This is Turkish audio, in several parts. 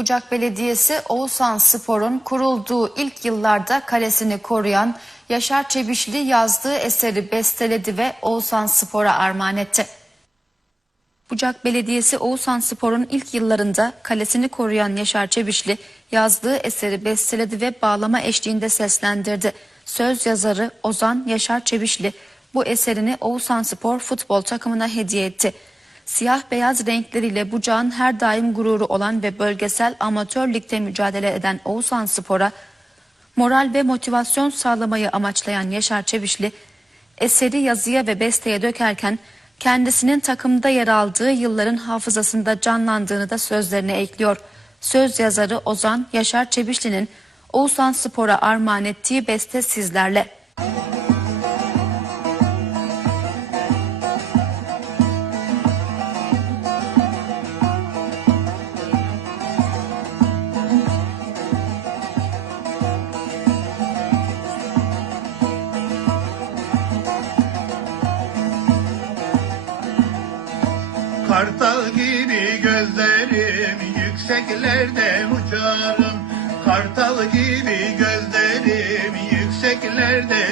Bucak Belediyesi Oğuzhan Spor'un kurulduğu ilk yıllarda kalesini koruyan Yaşar Çebişli yazdığı eseri besteledi ve Oğuzhan Spor'a armağan etti. Bucak Belediyesi Oğuzhan Spor'un ilk yıllarında kalesini koruyan Yaşar Çebişli yazdığı eseri besteledi ve bağlama eşliğinde seslendirdi. Söz yazarı Ozan Yaşar Çebişli bu eserini Oğuzhan Spor futbol takımına hediye etti. Siyah beyaz renkleriyle Bucak'ın her daim gururu olan ve bölgesel amatör ligde mücadele eden Oğuzhan Spor'a moral ve motivasyon sağlamayı amaçlayan Yaşar Çebişli, eseri yazıya ve besteye dökerken kendisinin takımda yer aldığı yılların hafızasında canlandığını da sözlerine ekliyor. Söz yazarı Ozan Yaşar Çebişli'nin Oğuzhan Spor'a armağan ettiği beste sizlerle. Kartal gibi gözlerim yükseklerden uçarım. Kartal gibi gözlerim yükseklerden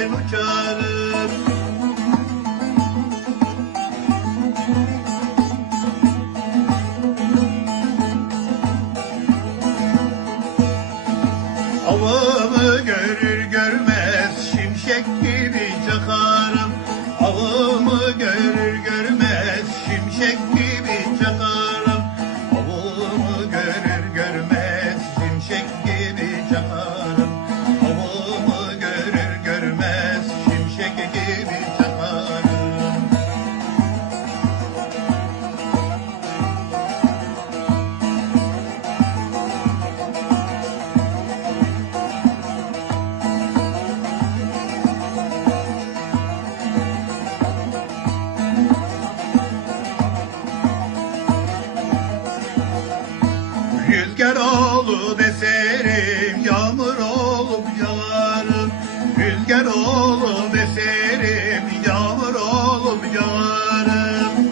olup eserim, yağmur olup yağarım. Rüzgar olup eserim, yağmur olup yağarım.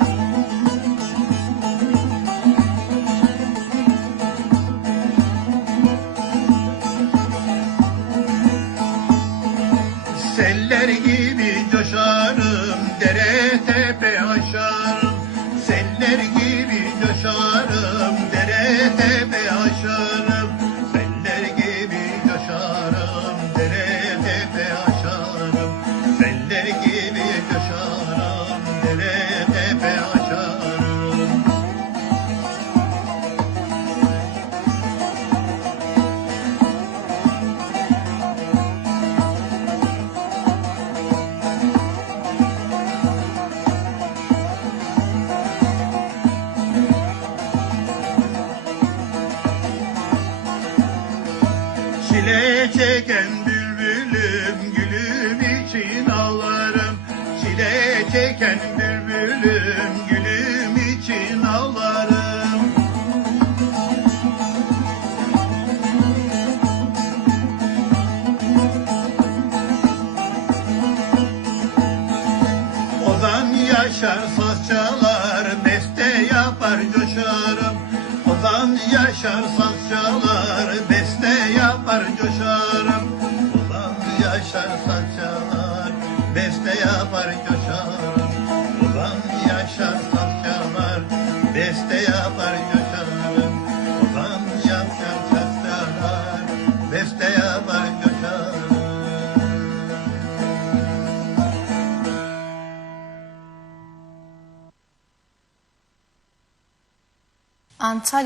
Seller gibi coşarım, dere tepe aşarım. Seller gibi çeken bülbülüm gülüm için ağlarım. Çile çeken bülbülüm gülüm için ağlarım. Ozan yaşar saz çalar beste yapar coşarım. Ozan yaşar saz Antalya